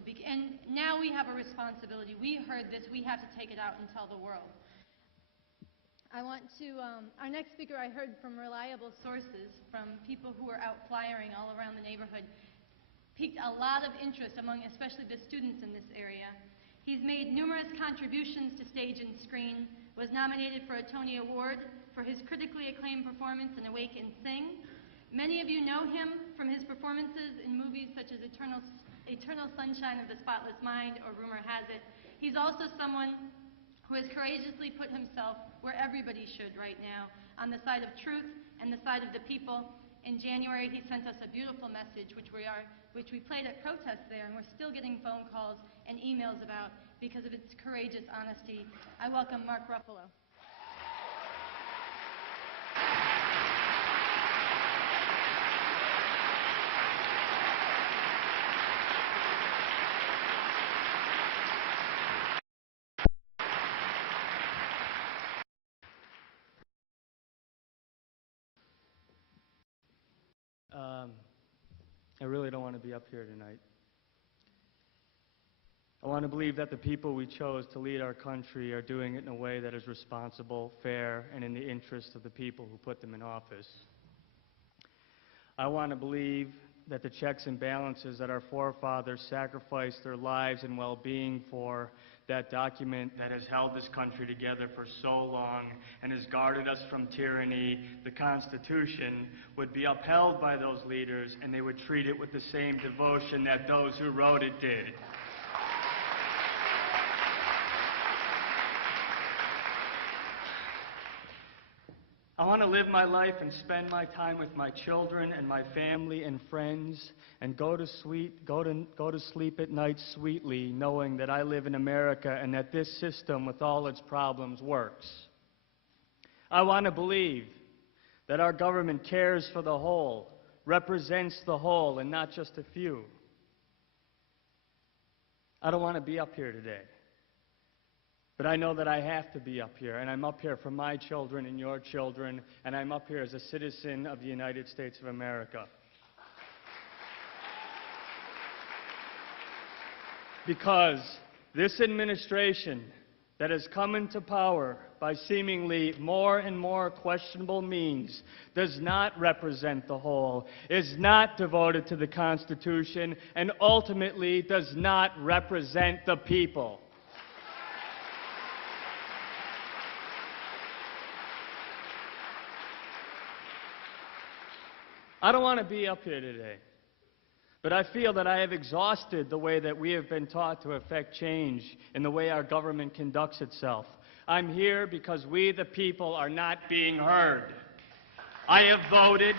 wonderful. And now we have a responsibility. We heard this. We have to take it out and tell the world. I want to, our next speaker I heard from reliable sources, from people who were out flyering all around the neighborhood, piqued a lot of interest among especially the students in this area. He's made numerous contributions to stage and screen, was nominated for a Tony Award for his critically acclaimed performance in Awake and Sing. Many of you know him from his performances in movies such as Eternal Sunshine of the Spotless Mind or Rumor Has It. He's also someone who has courageously put himself where everybody should right now, on the side of truth and the side of the people. In January, he sent us a beautiful message, which we played at protests there, and we're still getting phone calls and emails about because of its courageous honesty. I welcome Mark Ruffalo. I really don't want to be up here tonight. I want to believe that the people we chose to lead our country are doing it in a way that is responsible, fair, and in the interest of the people who put them in office. I want to believe that the checks and balances that our forefathers sacrificed their lives and well-being for, that document that has held this country together for so long and has guarded us from tyranny, the Constitution, would be upheld by those leaders, and they would treat it with the same devotion that those who wrote it did. I want to live my life and spend my time with my children and my family and friends and go to sleep at night sweetly, knowing that I live in America and that this system with all its problems works. I want to believe that our government cares for the whole, represents the whole and not just a few. I don't want to be up here today. But I know that I have to be up here, and I'm up here for my children and your children, and I'm up here as a citizen of the United States of America. Because this administration that has come into power by seemingly more and more questionable means does not represent the whole, is not devoted to the Constitution, and ultimately does not represent the people. I don't want to be up here today, but I feel that I have exhausted the way that we have been taught to effect change in the way our government conducts itself. I'm here because we, the people, are not being heard. I have voted,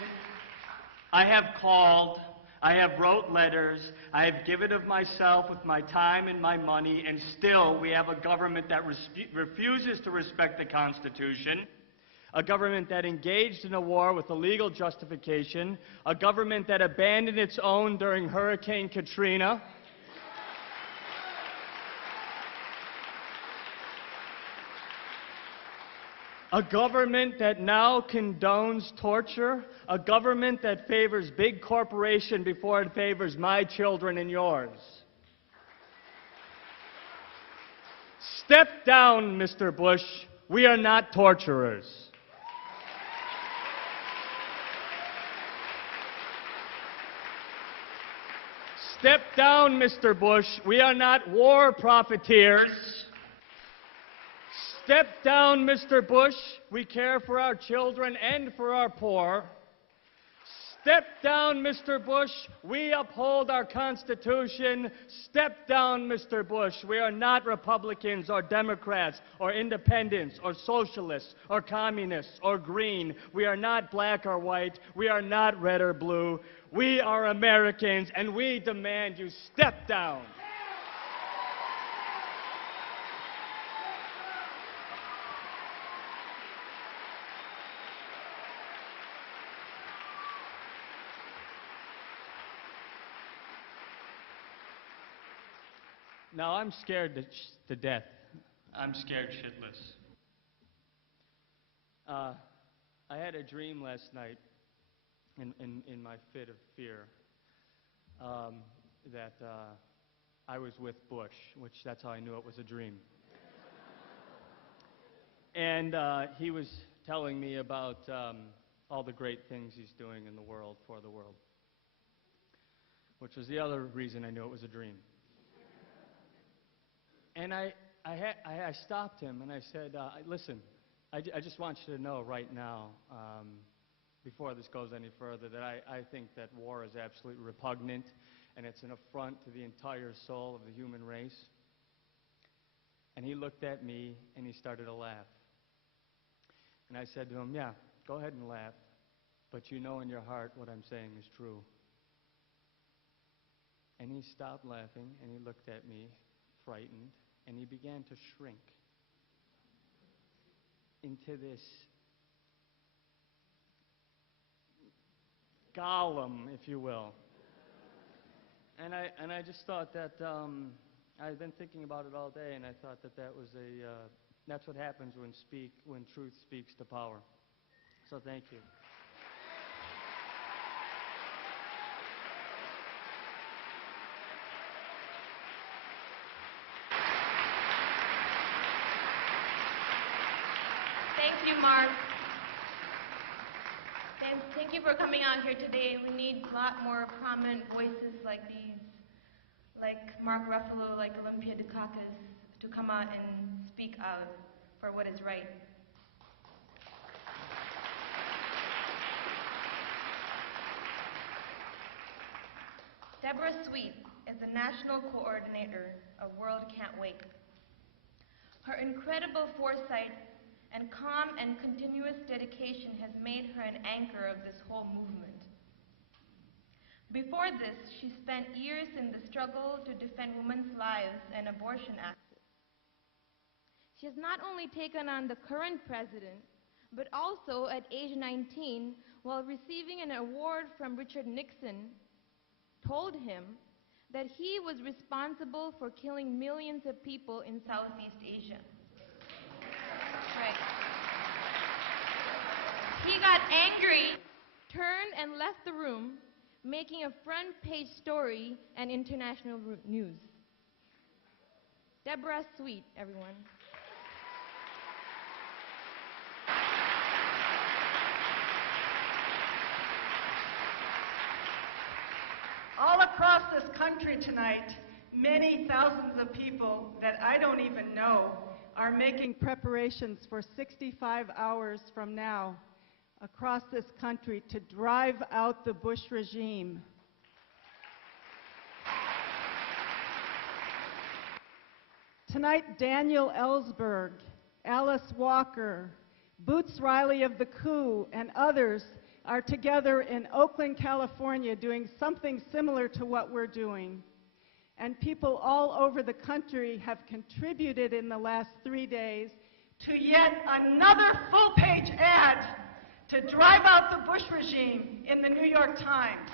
I have called, I have wrote letters, I have given of myself with my time and my money, and still we have a government that refuses to respect the Constitution. A government that engaged in a war with a legal justification, a government that abandoned its own during Hurricane Katrina, a government that now condones torture, a government that favors big corporation before it favors my children and yours. Step down, Mr. Bush. We are not torturers. Step down, Mr. Bush. We are not war profiteers. Step down, Mr. Bush. We care for our children and for our poor. Step down, Mr. Bush. We uphold our Constitution. Step down, Mr. Bush. We are not Republicans or Democrats or independents or socialists or communists or green. We are not black or white. We are not red or blue. We are Americans, and we demand you step down. Now, I'm scared to death. I'm scared shitless. I had a dream last night in my fit of fear that I was with Bush, which that's how I knew it was a dream. And he was telling me about all the great things he's doing in the world, for the world, which was the other reason I knew it was a dream. And I stopped him and I said, listen, I just want you to know right now, before this goes any further, that I think that war is absolutely repugnant and it's an affront to the entire soul of the human race. And he looked at me and he started to laugh. And I said to him, yeah, go ahead and laugh, but you know in your heart what I'm saying is true. And he stopped laughing and he looked at me, frightened, and he began to shrink into this golem, if you will. And I just thought that I'd been thinking about it all day, and I thought that that's what happens when truth speaks to power. So thank you. Thank you, Mark. And thank you for coming out here today. We need a lot more prominent voices like these, like Mark Ruffalo, like Olympia Dukakis, to come out and speak out for what is right. Debra Sweet is the national coordinator of World Can't Wait. Her incredible foresight and calm and continuous dedication has made her an anchor of this whole movement. Before this, she spent years in the struggle to defend women's lives and abortion access. She has not only taken on the current president, but also at age 19, while receiving an award from Richard Nixon, told him that he was responsible for killing millions of people in Southeast Asia. Right. He got angry, turned and left the room, making a front-page story and international news. Debra Sweet, everyone. All across this country tonight, many thousands of people that I don't even know are making preparations for 65 hours from now across this country to drive out the Bush regime. Tonight, Daniel Ellsberg, Alice Walker, Boots Riley of the Coup, and others are together in Oakland, California, doing something similar to what we're doing. And people all over the country have contributed in the last 3 days to yet another full-page ad to drive out the Bush regime in the New York Times.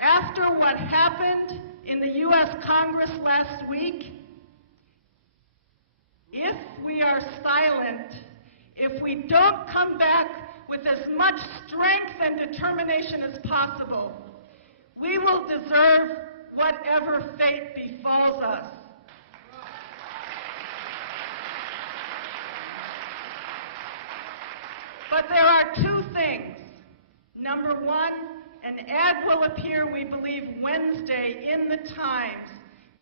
After what happened in the U.S. Congress last week, if we are silent, if we don't come back with as much strength and determination as possible, we will deserve whatever fate befalls us. But there are two things. Number one, an ad will appear, we believe, Wednesday in the Times,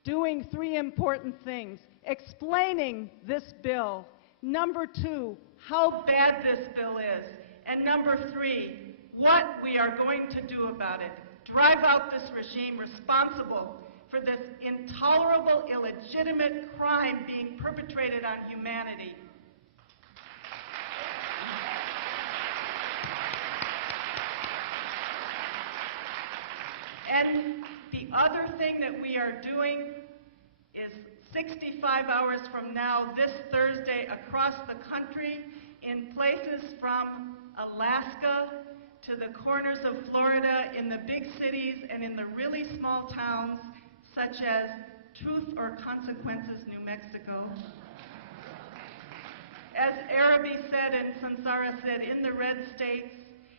doing three important things: explaining this bill. Number two, how bad this bill is. And number three, what we are going to do about it. Drive out this regime responsible for this intolerable, illegitimate crime being perpetrated on humanity. And the other thing that we are doing is 65 hours from now, this Thursday, across the country, in places from Alaska to the corners of Florida, in the big cities, and in the really small towns, such as Truth or Consequences, New Mexico, as Arabi said and Sansara said, in the red states,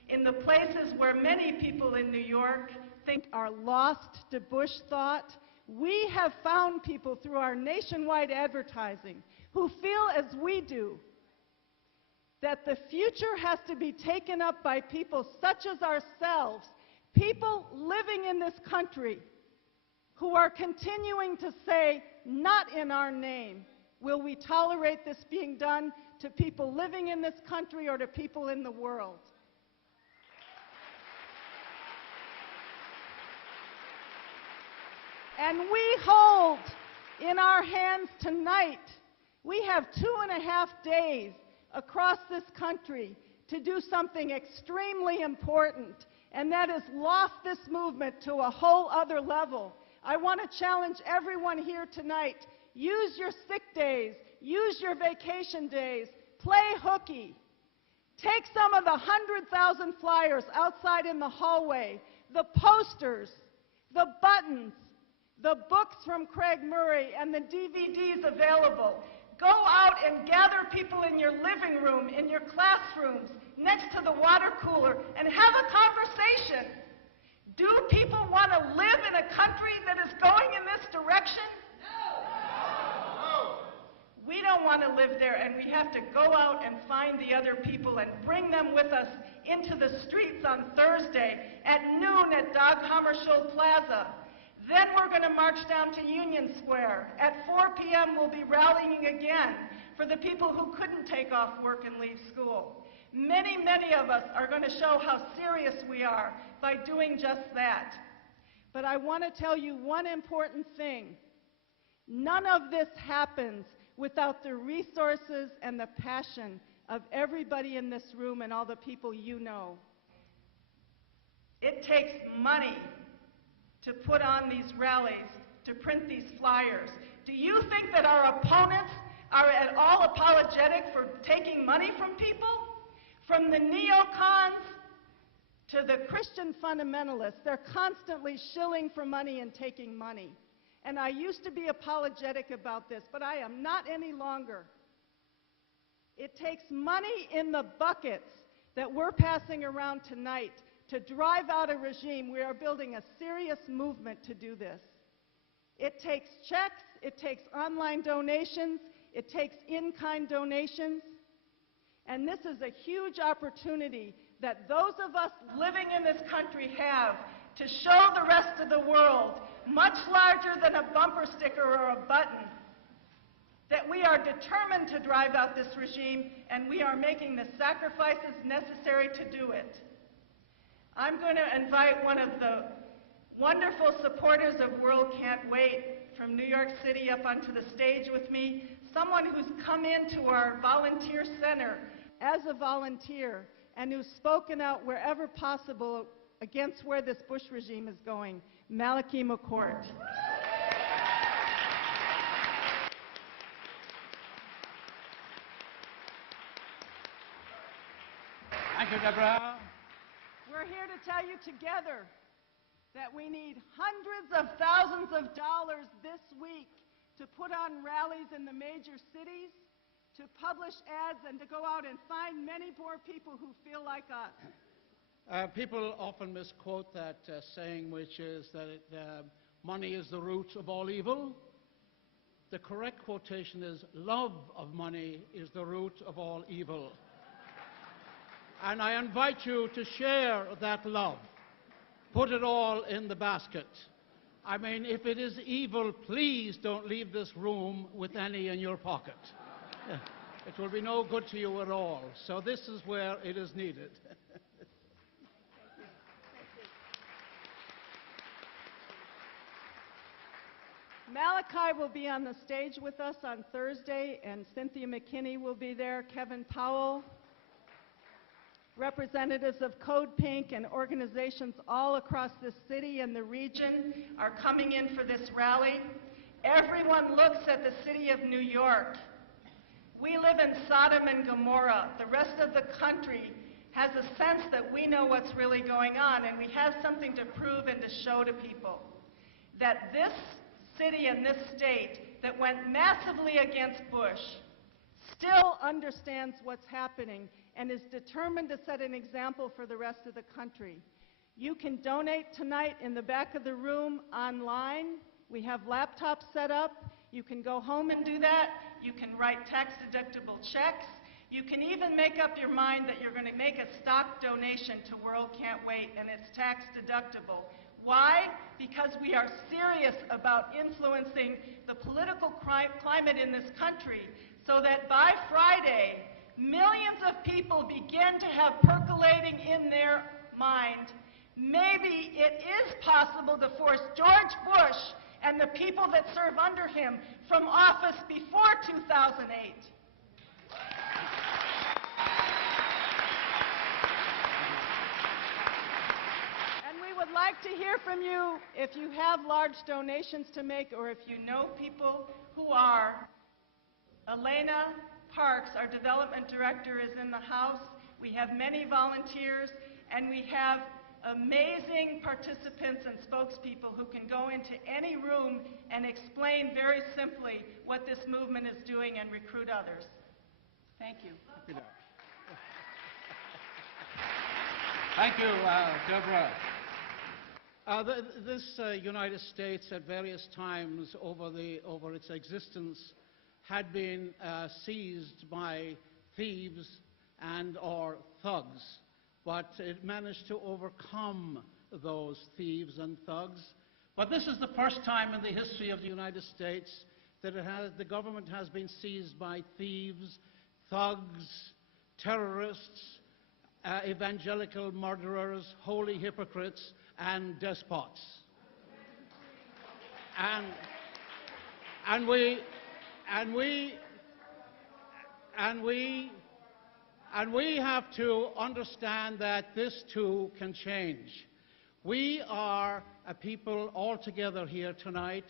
in the places where many people in New York think are lost to Bush thought, we have found people through our nationwide advertising who feel as we do, that the future has to be taken up by people such as ourselves, people living in this country who are continuing to say, not in our name will we tolerate this being done to people living in this country or to people in the world. And we hold in our hands tonight, we have 2.5 days across this country to do something extremely important, and that is loft this movement to a whole other level. I want to challenge everyone here tonight, use your sick days, use your vacation days, play hooky. Take some of the 100,000 flyers outside in the hallway, the posters, the buttons, the books from Craig Murray, and the DVDs available. Go out and gather people in your living room, in your classrooms, next to the water cooler, and have a conversation. Do people want to live in a country that is going in this direction? No. We don't want to live there, and we have to go out and find the other people and bring them with us into the streets on Thursday at noon at Dag Hammarskjöld Plaza. Then we're going to march down to Union Square. At 4 p.m. we'll be rallying again for the people who couldn't take off work and leave school. Many, many of us are going to show how serious we are by doing just that. But I want to tell you one important thing. None of this happens without the resources and the passion of everybody in this room and all the people you know. It takes money to put on these rallies, to print these flyers. Do you think that our opponents are at all apologetic for taking money from people? From the neocons to the Christian fundamentalists, they're constantly shilling for money and taking money. And I used to be apologetic about this, but I am not any longer. It takes money in the buckets that we're passing around tonight to drive out a regime. We are building a serious movement to do this. It takes checks, it takes online donations, it takes in-kind donations. And this is a huge opportunity that those of us living in this country have to show the rest of the world, much larger than a bumper sticker or a button, that we are determined to drive out this regime and we are making the sacrifices necessary to do it. I'm going to invite one of the wonderful supporters of World Can't Wait from New York City up onto the stage with me, someone who's come into our volunteer center as a volunteer and who's spoken out wherever possible against where this Bush regime is going, Malachy McCourt. Thank you, Debra. We're here to tell you together that we need hundreds of thousands of dollars this week to put on rallies in the major cities, to publish ads, and to go out and find many more people who feel like us. People often misquote that saying, which is that money is the root of all evil. The correct quotation is, love of money is the root of all evil. And I invite you to share that love. Put it all in the basket. I mean, if it is evil, please don't leave this room with any in your pocket. It will be no good to you at all. So this is where it is needed. Malachy will be on the stage with us on Thursday, and Cynthia McKinney will be there, Kevin Powell. Representatives of Code Pink and organizations all across the city and the region are coming in for this rally. Everyone looks at the city of New York. We live in Sodom and Gomorrah. The rest of the country has a sense that we know what's really going on, and we have something to prove and to show to people. That this city and this state that went massively against Bush still understands what's happening and is determined to set an example for the rest of the country. You can donate tonight in the back of the room online. We have laptops set up. You can go home and do that. You can write tax-deductible checks. You can even make up your mind that you're going to make a stock donation to World Can't Wait, and it's tax-deductible. Why? Because we are serious about influencing the political climate in this country so that by Friday, millions of people begin to have percolating in their mind, maybe it is possible to force George Bush and the people that serve under him from office before 2008. And we would like to hear from you if you have large donations to make or if you know people who are. Elena Parks, our development director, is in the house. We have many volunteers, and we have amazing participants and spokespeople who can go into any room and explain very simply what this movement is doing and recruit others. Thank you. Thank you, Debra. This United States at various times over its existence had been seized by thieves and or thugs, but it managed to overcome those thieves and thugs. But this is the first time in the history of the United States that the government has been seized by thieves, thugs, terrorists, evangelical murderers, holy hypocrites, and despots. And we have to understand that this too can change. We are a people all together here tonight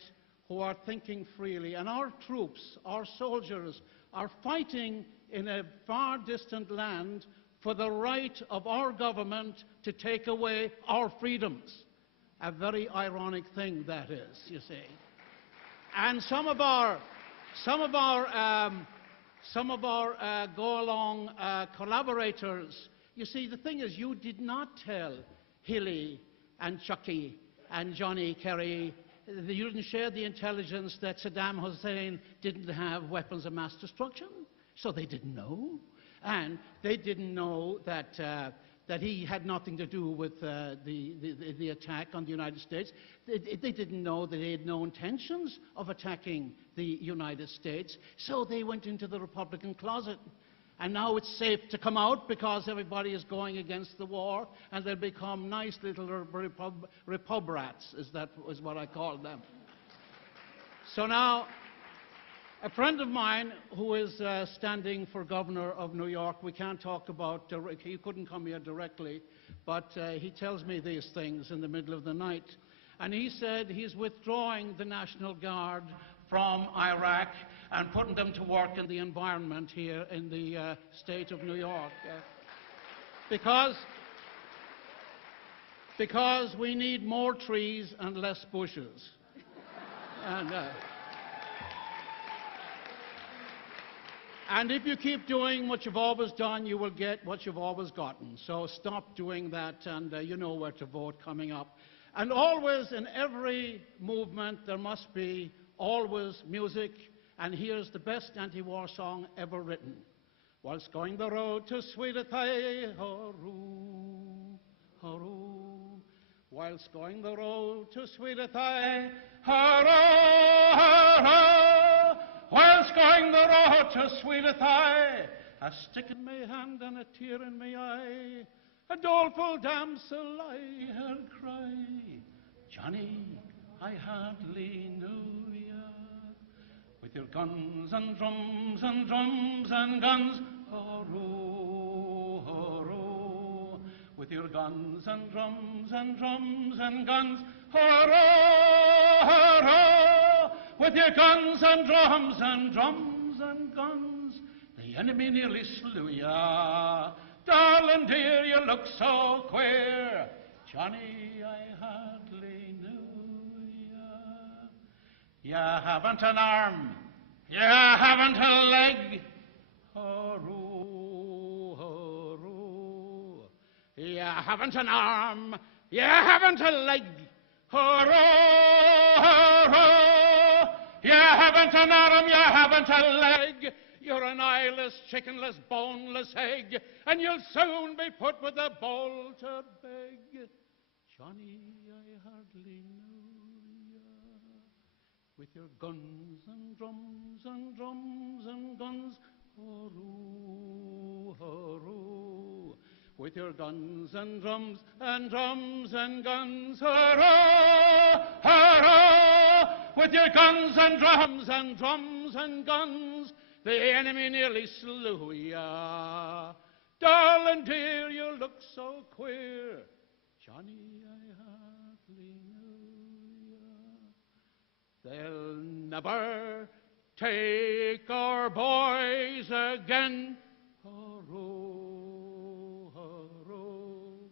who are thinking freely, and our troops, our soldiers, are fighting in a far distant land for the right of our government to take away our freedoms. A very ironic thing that is, you see. And some of our go-along collaborators, you see, the thing is, you did not tell Hilly and Chucky and Johnny Kerry, you didn't share the intelligence that Saddam Hussein didn't have weapons of mass destruction, so they didn't know. And they didn't know that he had nothing to do with the attack on the United States. They didn't know that he had no intentions of attacking the United States, so they went into the Republican closet. And now it's safe to come out because everybody is going against the war, and they'll become nice little Repubrats, is what I call them. So now, a friend of mine who is standing for governor of New York, we can't talk about, he couldn't come here directly, but he tells me these things in the middle of the night. And he said he's withdrawing the National Guard from Iraq and putting them to work in the environment here in the state of New York. Because we need more trees and less bushes. And if you keep doing what you've always done, you will get what you've always gotten. So stop doing that, and you know where to vote coming up. And always, in every movement, there must be always music. And here's the best anti-war song ever written. Whilst going the road to Sweetatay, hooroo, hooroo. Whilst going the road to Sweetatay, hooroo, hooroo. Whilst going the road to Sweetatay, a stick in my hand and a tear in my eye, a doleful damsel I heard cry, Johnny, I hardly knew ya. With your guns and drums and drums and guns, hooroo, hooroo. With your guns and drums and drums and guns, hooroo, hooroo. With your guns and drums and drums and guns, the enemy nearly slew ya. Darling dear, you look so queer. Johnny, I hardly knew ya. You haven't an arm, you haven't a leg. Hurroo, hurroo. You haven't an arm, you haven't a leg. Hurroo, hurroo. You haven't an arm, you haven't a leg. You're an eyeless, chickenless, boneless egg, and you'll soon be put with a bowl to beg. Johnny, I hardly knew ya. With your guns and drums and drums and guns, hurroo, hurroo. With your guns and drums and drums and guns, hurroo, hurroo. With your guns and drums and drums and guns, the enemy nearly slew ya. Darling dear, you look so queer. Johnny, I hardly knew ya. They'll never take our boys again. Hurroo, hurroo.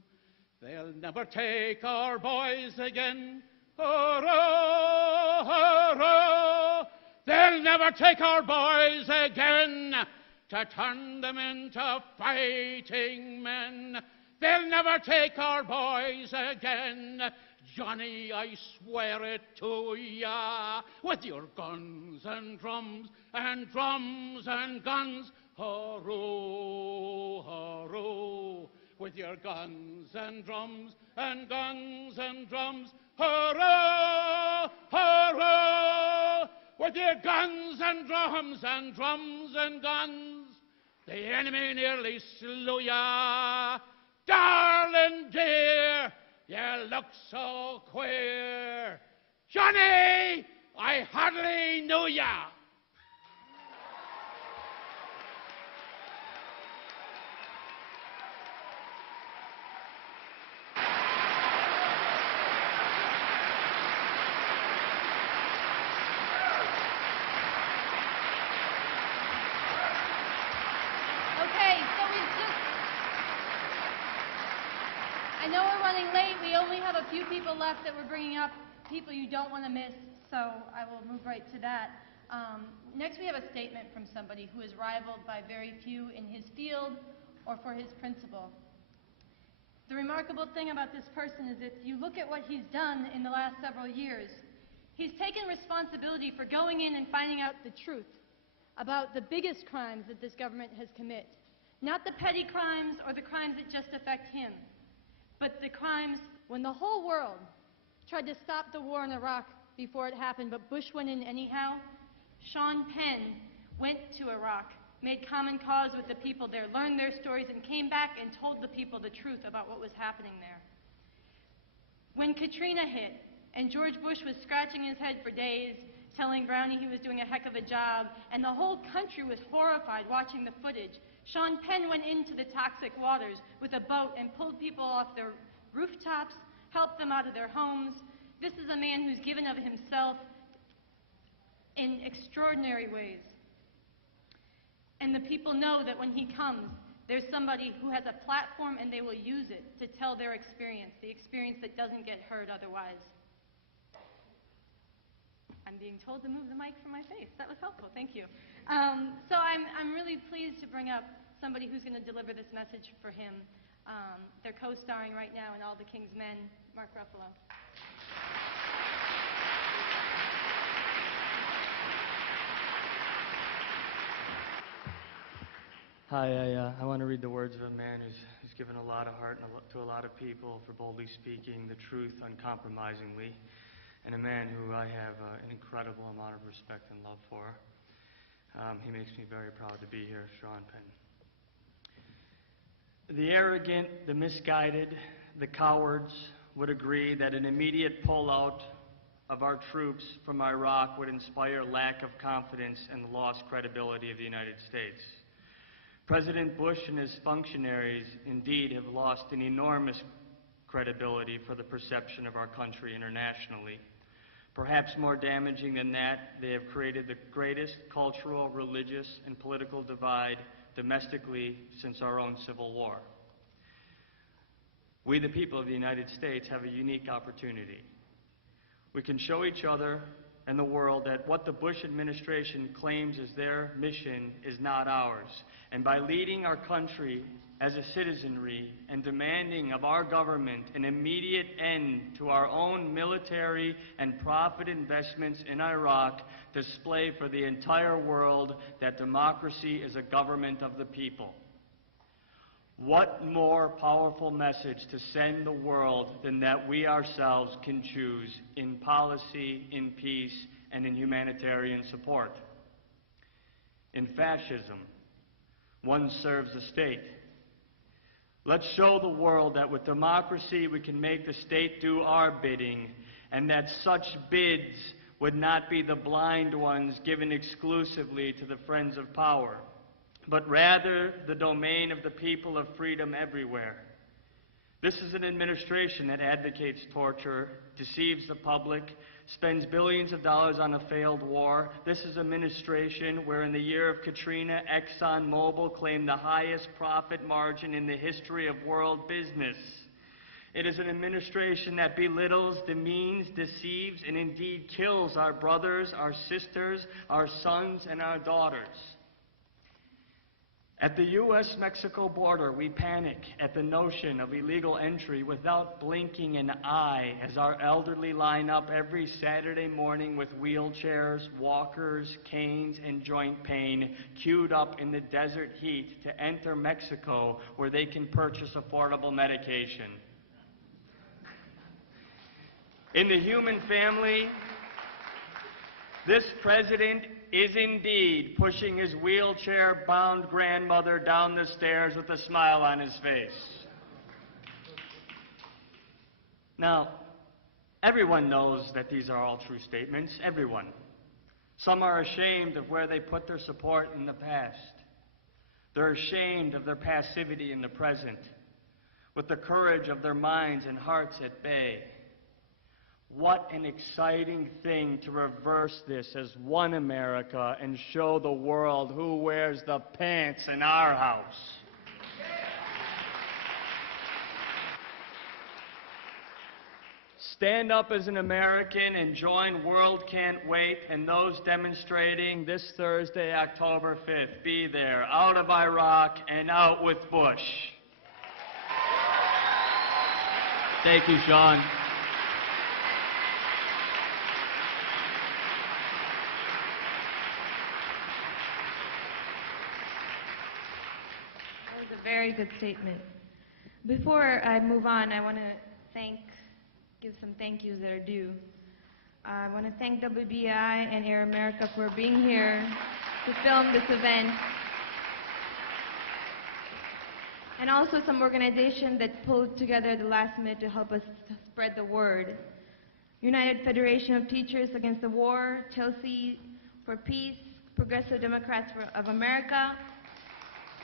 They'll never take our boys again. Hurroo, hurroo. They'll never take our boys again to turn them into fighting men. They'll never take our boys again. Johnny, I swear it to ya. With your guns and drums and drums and guns, hurroo, hurroo. With your guns and drums and guns and drums, hurroo, hurroo. With your guns and drums and drums and guns, the enemy nearly slew ya. Darling dear, you look so queer. Johnny, I hardly knew ya. I know we're running late. We only have a few people left that we're bringing up, people you don't want to miss, so I will move right to that. Next, we have a statement from somebody who is rivaled by very few in his field or for his principle. The remarkable thing about this person is if you look at what he's done in the last several years, he's taken responsibility for going in and finding out the truth about the biggest crimes that this government has committed. Not the petty crimes or the crimes that just affect him, but the crimes when the whole world tried to stop the war in Iraq before it happened, but Bush went in anyhow. Sean Penn went to Iraq, made common cause with the people there, learned their stories, and came back and told the people the truth about what was happening there. When Katrina hit, and George Bush was scratching his head for days, telling Brownie he was doing a heck of a job, and the whole country was horrified watching the footage, Sean Penn went into the toxic waters with a boat and pulled people off their rooftops, helped them out of their homes. This is a man who's given of himself in extraordinary ways. And the people know that when he comes, there's somebody who has a platform and they will use it to tell their experience, the experience that doesn't get heard otherwise. I'm being told to move the mic from my face. That was helpful. Thank you. So I'm really pleased to bring up somebody who's going to deliver this message for him. They're co-starring right now in All the King's Men, Mark Ruffalo. Hi, I want to read the words of a man who's given a lot of heart to a lot of people for boldly speaking the truth uncompromisingly, and a man who I have an incredible amount of respect and love for. He makes me very proud to be here, Sean Penn. The arrogant, the misguided, the cowards would agree that an immediate pullout of our troops from Iraq would inspire lack of confidence and the lost credibility of the United States. President Bush and his functionaries indeed have lost an enormous credibility for the perception of our country internationally. Perhaps more damaging than that, they have created the greatest cultural, religious, and political divide domestically since our own Civil War. We, the people of the United States, have a unique opportunity. We can show each other and the world that what the Bush administration claims is their mission is not ours. And by leading our country as a citizenry and demanding of our government an immediate end to our own military and profit investments in Iraq, display for the entire world that democracy is a government of the people. What more powerful message to send the world than that we ourselves can choose in policy, in peace, and in humanitarian support? In fascism, one serves the state. Let's show the world that with democracy we can make the state do our bidding, and that such bids would not be the blind ones given exclusively to the friends of power, but rather the domain of the people of freedom everywhere. This is an administration that advocates torture, deceives the public, spends billions of dollars on a failed war. This is an administration where in the year of Katrina, ExxonMobil claimed the highest profit margin in the history of world business. It is an administration that belittles, demeans, deceives, and indeed kills our brothers, our sisters, our sons, and our daughters. At the U.S.-Mexico border, we panic at the notion of illegal entry without blinking an eye as our elderly line up every Saturday morning with wheelchairs, walkers, canes, and joint pain queued up in the desert heat to enter Mexico where they can purchase affordable medication. In the human family, this president is indeed pushing his wheelchair-bound grandmother down the stairs with a smile on his face. Now, everyone knows that these are all true statements, everyone. Some are ashamed of where they put their support in the past. They're ashamed of their passivity in the present, with the courage of their minds and hearts at bay. What an exciting thing to reverse this as one America and show the world who wears the pants in our house. Stand up as an American and join World Can't Wait and those demonstrating this Thursday, October 5th. Be there, out of Iraq and out with Bush. Thank you, Sean. Very good statement. Before I move on, I want to give some thank yous that are due. I want to thank WBI and Air America for being here to film this event. And also some organizations that pulled together at the last minute to help us spread the word. United Federation of Teachers Against the War, Chelsea for Peace, Progressive Democrats of America,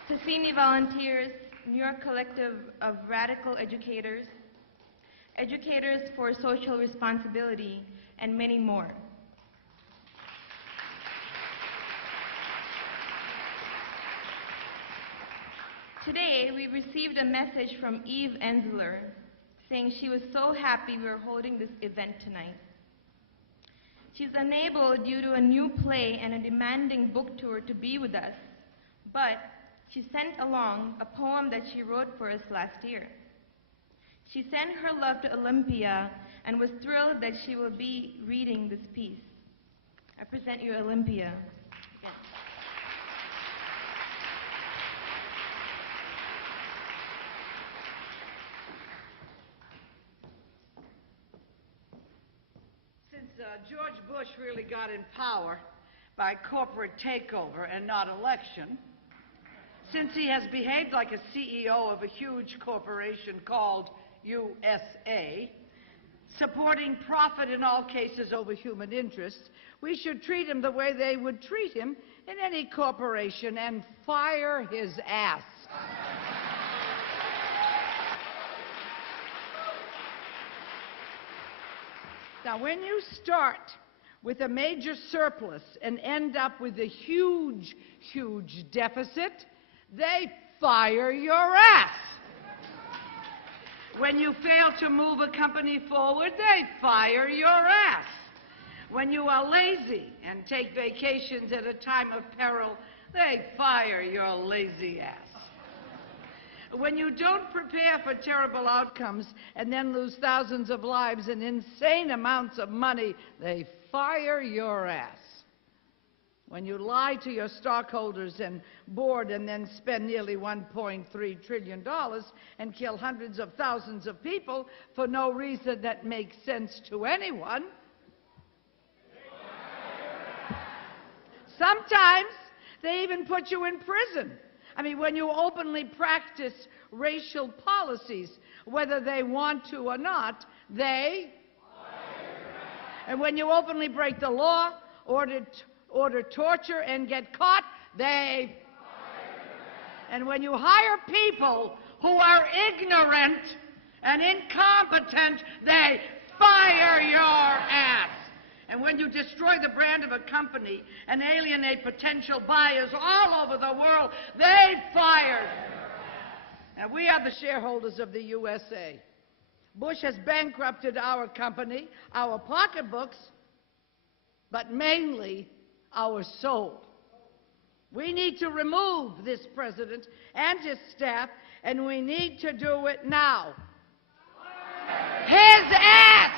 Cassini Volunteers, New York Collective of Radical Educators, Educators for Social Responsibility, and many more. Today, we received a message from Eve Ensler saying she was so happy we were holding this event tonight. She's unable, due to a new play and a demanding book tour, to be with us, but she sent along a poem that she wrote for us last year. She sent her love to Olympia and was thrilled that she will be reading this piece. I present you Olympia. Again. Since George Bush really got in power by corporate takeover and not election, since he has behaved like a CEO of a huge corporation called USA, supporting profit in all cases over human interest, we should treat him the way they would treat him in any corporation and fire his ass. Now, when you start with a major surplus and end up with a huge, huge deficit, they fire your ass. When you fail to move a company forward, they fire your ass. When you are lazy and take vacations at a time of peril, they fire your lazy ass. When you don't prepare for terrible outcomes and then lose thousands of lives and insane amounts of money, they fire your ass. When you lie to your stockholders and board and then spend nearly $1.3 trillion and kill hundreds of thousands of people for no reason that makes sense to anyone, sometimes they even put you in prison. I mean, when you openly practice racial policies, whether they want to or not, they and when you openly break the law, order torture and get caught, they and when you hire people who are ignorant and incompetent, they fire your ass. And when you destroy the brand of a company and alienate potential buyers all over the world, they fire. And we are the shareholders of the USA. Bush has bankrupted our company, our pocketbooks, but mainly our soul. We need to remove this president and his staff, and we need to do it now. His ass!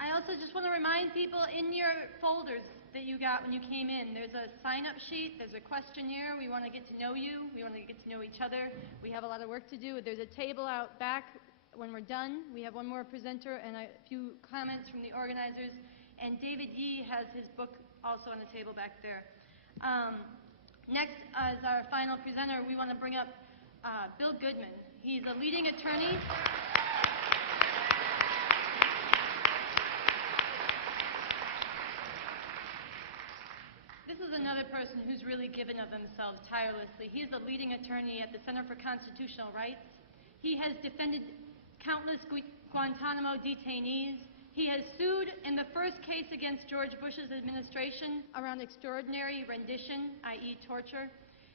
I also just want to remind people in your folders that you got when you came in, there's a sign-up sheet, there's a questionnaire. We want to get to know you. We want to get to know each other. We have a lot of work to do. There's a table out back when we're done. We have one more presenter and a few comments from the organizers. And David Yee has his book also on the table back there. Next, as our final presenter, we want to bring up Bill Goodman. He's a leading attorney. This is another person who's really given of themselves tirelessly. He's a leading attorney at the Center for Constitutional Rights. He has defended countless Guantanamo detainees. He has sued in the first case against George Bush's administration around extraordinary rendition, i.e. torture.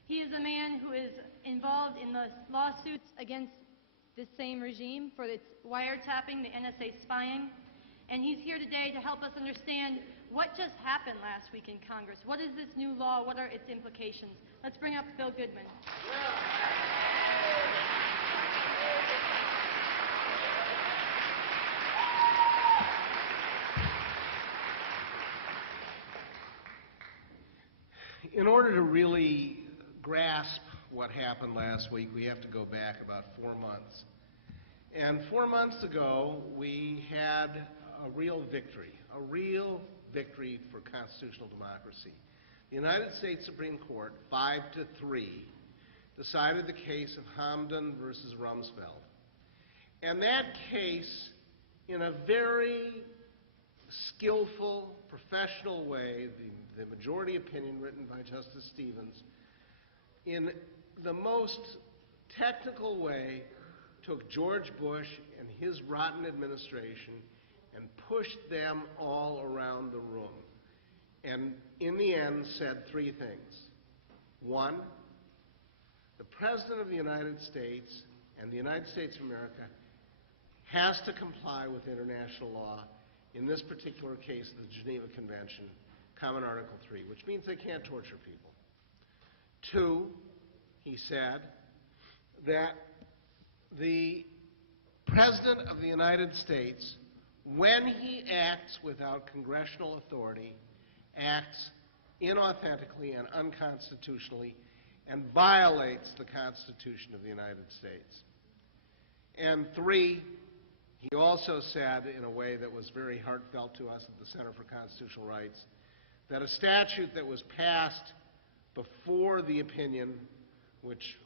He is a man who is involved in the lawsuits against this same regime for its wiretapping, the NSA spying. And he's here today to help us understand what just happened last week in Congress. What is this new law? What are its implications? Let's bring up Bill Goodman. In order to really grasp what happened last week, we have to go back about 4 months. And 4 months ago, we had a real victory for constitutional democracy. The United States Supreme Court, 5-3, decided the case of Hamdan versus Rumsfeld. And that case, in a very skillful, professional way, the majority opinion written by Justice Stevens, in the most technical way, took George Bush and his rotten administration and pushed them all around the room. And in the end said 3 things. 1, the President of the United States and the United States of America has to comply with international law, in this particular case, the Geneva Convention, Common Article 3, which means they can't torture people. 2, he said that the President of the United States, when he acts without congressional authority, acts inauthentically and unconstitutionally and violates the Constitution of the United States. And 3, he also said, in a way that was very heartfelt to us at the Center for Constitutional Rights, that a statute that was passed before the opinion, which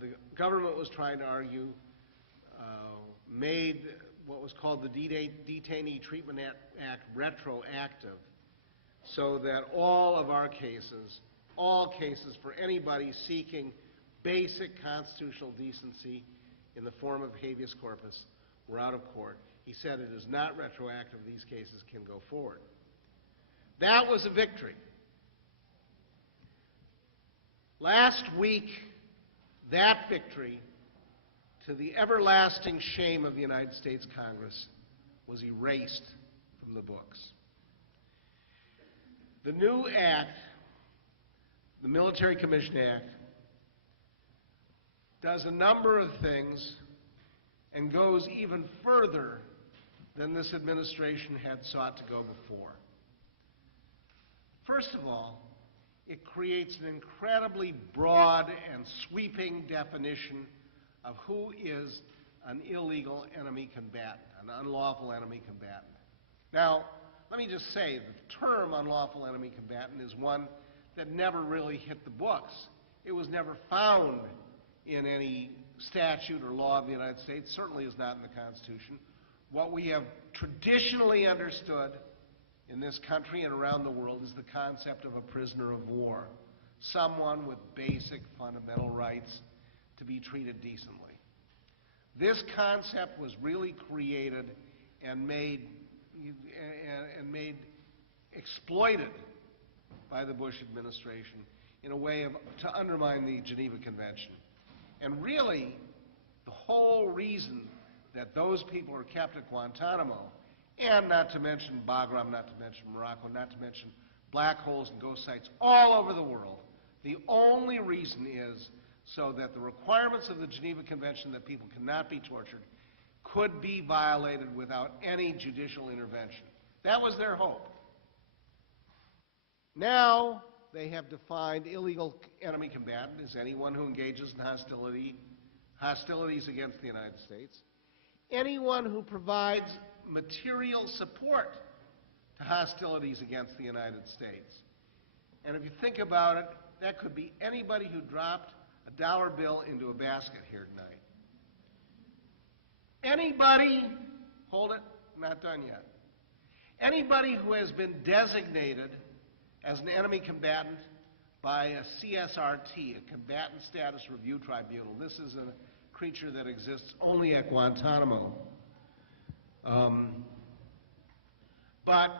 the government was trying to argue, made what was called the Detainee Treatment Act retroactive, so that all of our cases, all cases for anybody seeking basic constitutional decency in the form of habeas corpus, were out of court. He said it is not retroactive. These cases can go forward. That was a victory. Last week, that victory, to the everlasting shame of the United States Congress, was erased from the books. The new act, the Military Commission Act, does a number of things and goes even further than this administration had sought to go before. First of all, it creates an incredibly broad and sweeping definition of who is an illegal enemy combatant, an unlawful enemy combatant. Now, let me just say, the term unlawful enemy combatant is one that never really hit the books. It was never found in any statute or law of the United States, certainly is not in the Constitution. What we have traditionally understood in this country and around the world is the concept of a prisoner of war, someone with basic fundamental rights to be treated decently. This concept was really created and made exploited by the Bush administration in a way to undermine the Geneva Convention. And really, the whole reason that those people are kept at Guantanamo, and not to mention Bagram, not to mention Morocco, not to mention black holes and ghost sites all over the world, the only reason is so that the requirements of the Geneva Convention that people cannot be tortured could be violated without any judicial intervention. That was their hope. Now they have defined illegal enemy combatant as anyone who engages in hostilities against the United States, anyone who provides material support to hostilities against the United States. And if you think about it, that could be anybody who dropped a dollar bill into a basket here tonight. Anybody, hold it, not done yet. Anybody who has been designated as an enemy combatant by a CSRT, a Combatant Status Review Tribunal. This is a creature that exists only at Guantanamo. But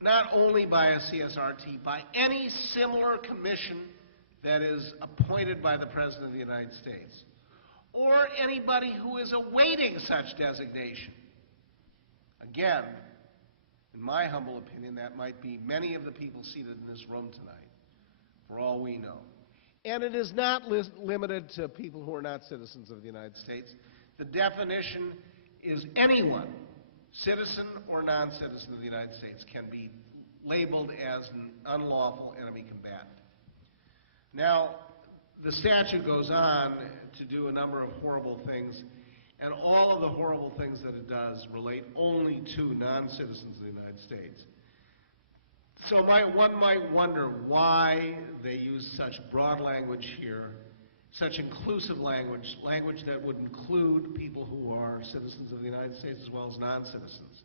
not only by a CSRT, by any similar commission that is appointed by the President of the United States, or anybody who is awaiting such designation. Again, in my humble opinion, that might be many of the people seated in this room tonight, for all we know. And it is not limited to people who are not citizens of the United States. The definition is anyone, citizen or non-citizen of the United States, can be labeled as an unlawful enemy combatant. Now, the statute goes on to do a number of horrible things, and all of the horrible things that it does relate only to non-citizens of the United States. So one might wonder why they use such broad language here, such inclusive language, language that would include people who are citizens of the United States as well as non-citizens.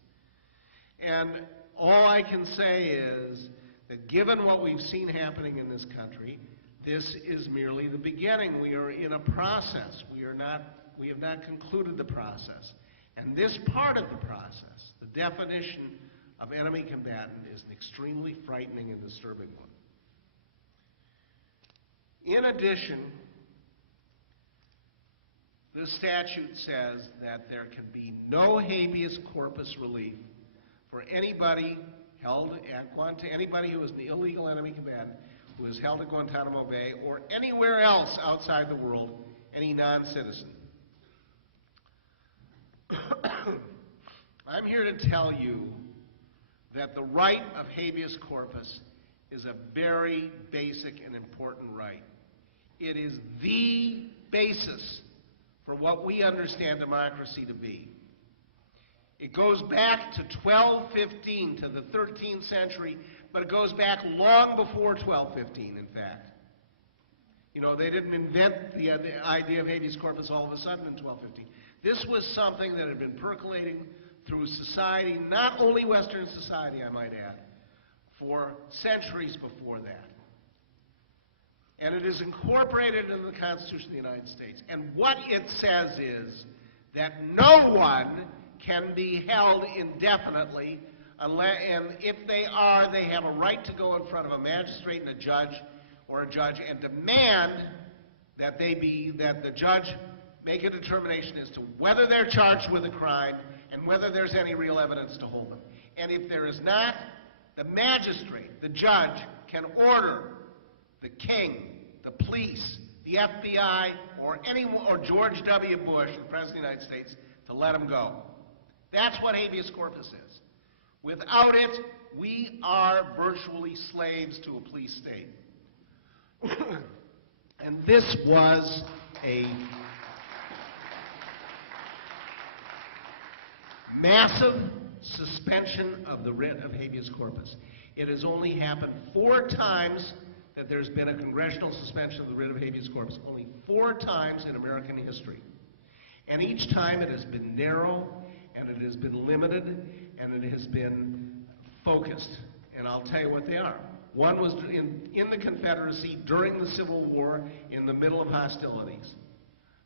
And all I can say is that given what we've seen happening in this country, this is merely the beginning. We are in a process. We have not concluded the process. And this part of the process, the definition of enemy combatant, is an extremely frightening and disturbing one. In addition, the statute says that there can be no habeas corpus relief for anybody held at Guantanamo, anybody who is an illegal enemy combatant who is held at Guantanamo Bay or anywhere else outside the world, any non-citizen. I'm here to tell you that the right of habeas corpus is a very basic and important right. It is the basis for what we understand democracy to be. It goes back to 1215, to the 13th century, but it goes back long before 1215, in fact. You know, they didn't invent the idea of habeas corpus all of a sudden in 1215. This was something that had been percolating through society, not only Western society, I might add, for centuries before that. And it is incorporated into the Constitution of the United States. And what it says is that no one can be held indefinitely, and if they are, they have a right to go in front of a magistrate and a judge or a judge and demand that the judge make a determination as to whether they're charged with a crime and whether there's any real evidence to hold them. And if there is not, the magistrate, the judge, can order the king, the police, the FBI, or George W. Bush, the President of the United States, to let them go. That's what habeas corpus is. Without it, we are virtually slaves to a police state. And this was a massive suspension of the writ of habeas corpus. It has only happened 4 times that there's been a congressional suspension of the writ of habeas corpus. Only 4 times in American history. And each time it has been narrow, and it has been limited, and it has been focused. And I'll tell you what they are. One was in the Confederacy during the Civil War in the middle of hostilities.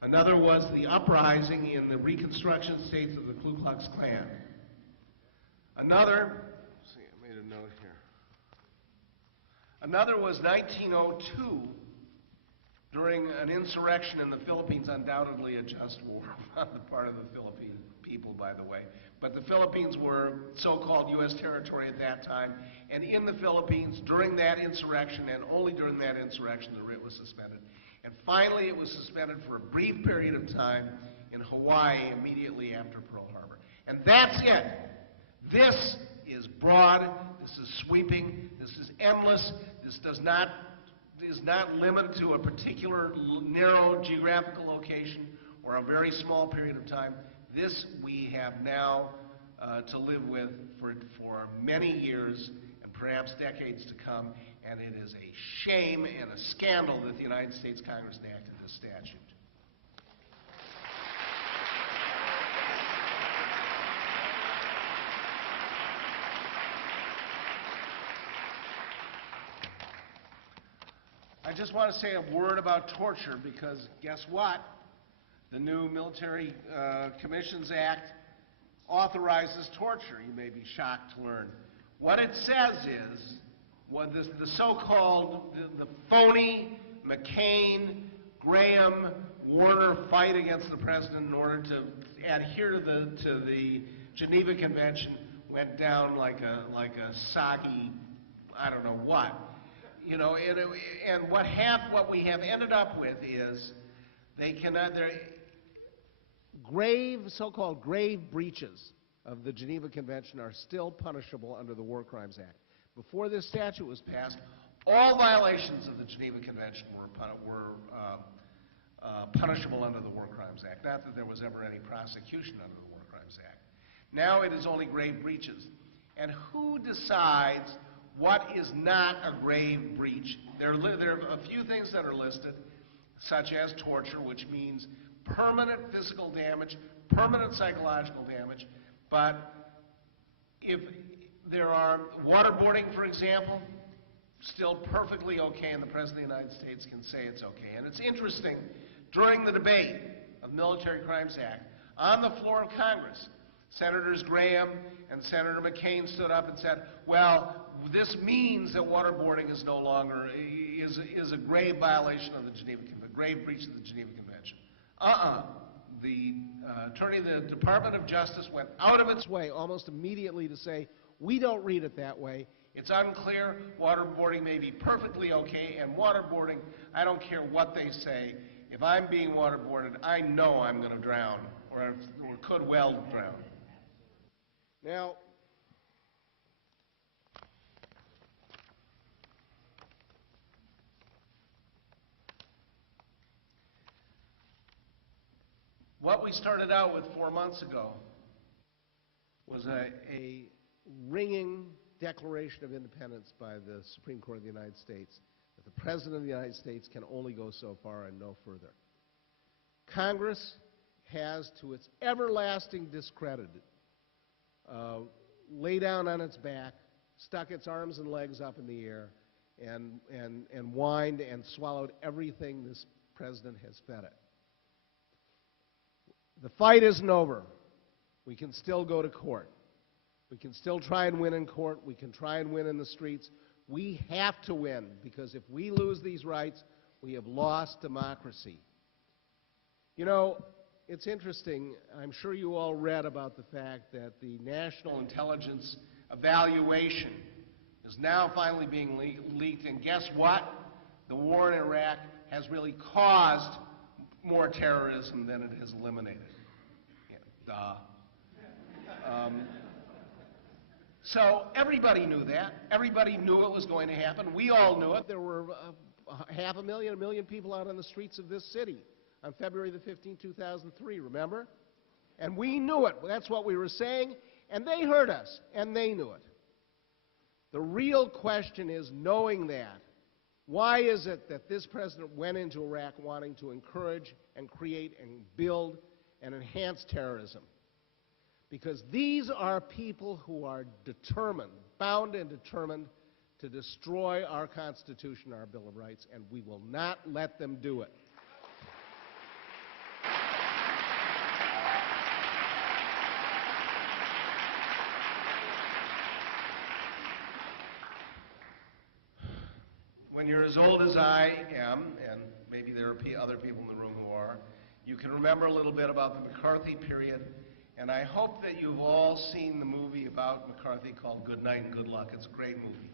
Another was the uprising in the Reconstruction states of the Ku Klux Klan. Another, let's see, I made a note here. Another was 1902 during an insurrection in the Philippines, undoubtedly a just war on the part of the Philippine people, by the way. But the Philippines were so-called U.S. territory at that time, and in the Philippines, during that insurrection, and only during that insurrection, the writ was suspended. And finally, it was suspended for a brief period of time in Hawaii immediately after Pearl Harbor. And that's it. This is broad, this is sweeping, this is endless, this is not limited to a particular narrow geographical location or a very small period of time. This we have now to live with for many years and perhaps decades to come, and it is a shame and a scandal that the United States Congress enacted this statute. I just want to say a word about torture, because guess what? The new Military Commissions Act authorizes torture, you may be shocked to learn. What it says is, the so-called, the phony McCain, Graham, Warner fight against the president in order to adhere to the Geneva Convention went down like a soggy, I don't know what. You know, and what we have ended up with is so-called grave breaches of the Geneva Convention are still punishable under the War Crimes Act. Before this statute was passed, all violations of the Geneva Convention were punishable under the War Crimes Act. Not that there was ever any prosecution under the War Crimes Act. Now it is only grave breaches. And who decides what is not a grave breach? There are a few things that are listed, such as torture, which means permanent physical damage, permanent psychological damage, but if there are waterboarding, for example, still perfectly okay, and the President of the United States can say it's okay. And it's interesting, during the debate of the Military Crimes Act, on the floor of Congress, Senators Graham and Senator McCain stood up and said, well, this means that waterboarding is no longer, is a grave violation of the Geneva Convention, a grave breach of the Geneva Convention. The attorney of the Department of Justice went out of its way almost immediately to say, we don't read it that way. It's unclear. Waterboarding may be perfectly okay, and waterboarding, I don't care what they say. If I'm being waterboarded, I know I'm going to drown, or could well drown. Now, what we started out with 4 months ago was a ringing Declaration of Independence by the Supreme Court of the United States, that the President of the United States can only go so far and no further. Congress has, to its everlasting discredit, lay down on its back, stuck its arms and legs up in the air, and whined and swallowed everything this president has fed it. The fight isn't over. We can still go to court. We can still try and win in court. We can try and win in the streets. We have to win, because if we lose these rights, we have lost democracy. You know, it's interesting, I'm sure you all read about the fact that the National Intelligence Evaluation is now finally being leaked, and guess what? The war in Iraq has really caused more terrorism than it has eliminated. Yeah, duh. So everybody knew that. Everybody knew it was going to happen. We all knew it. There were 500,000, 1 million people out on the streets of this city on February the 15th, 2003, remember? And we knew it. That's what we were saying, and they heard us, and they knew it. The real question is, knowing that, why is it that this president went into Iraq wanting to encourage and create and build and enhance terrorism? Because these are people who are determined, bound and determined, to destroy our Constitution, our Bill of Rights, and we will not let them do it. When you're as old as I am, and maybe there are other people in the room who are, you can remember a little bit about the McCarthy period, and I hope that you've all seen the movie about McCarthy called Good Night and Good Luck. It's a great movie.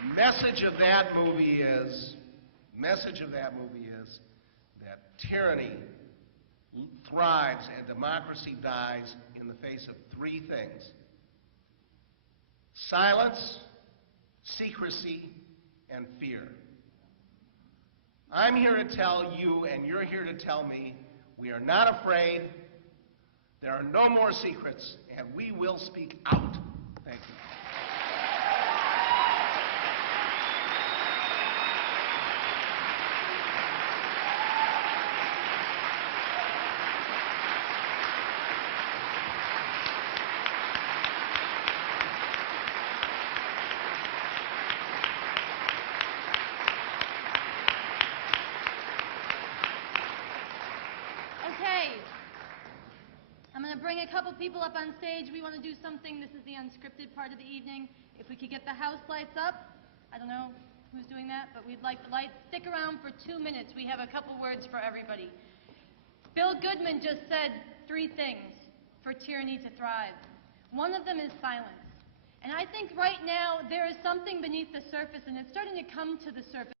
The message of that movie is that tyranny thrives and democracy dies in the face of three things: silence, secrecy, and fear. I'm here to tell you, and you're here to tell me, we are not afraid, there are no more secrets, and we will speak out. Thank you. Bring a couple people up on stage. We want to do something. This is the unscripted part of the evening. If we could get the house lights up. I don't know who's doing that, but we'd like the lights. Stick around for 2 minutes. We have a couple words for everybody. Bill Goodman just said 3 things for tyranny to thrive. One of them is silence. And I think right now there is something beneath the surface, and it's starting to come to the surface.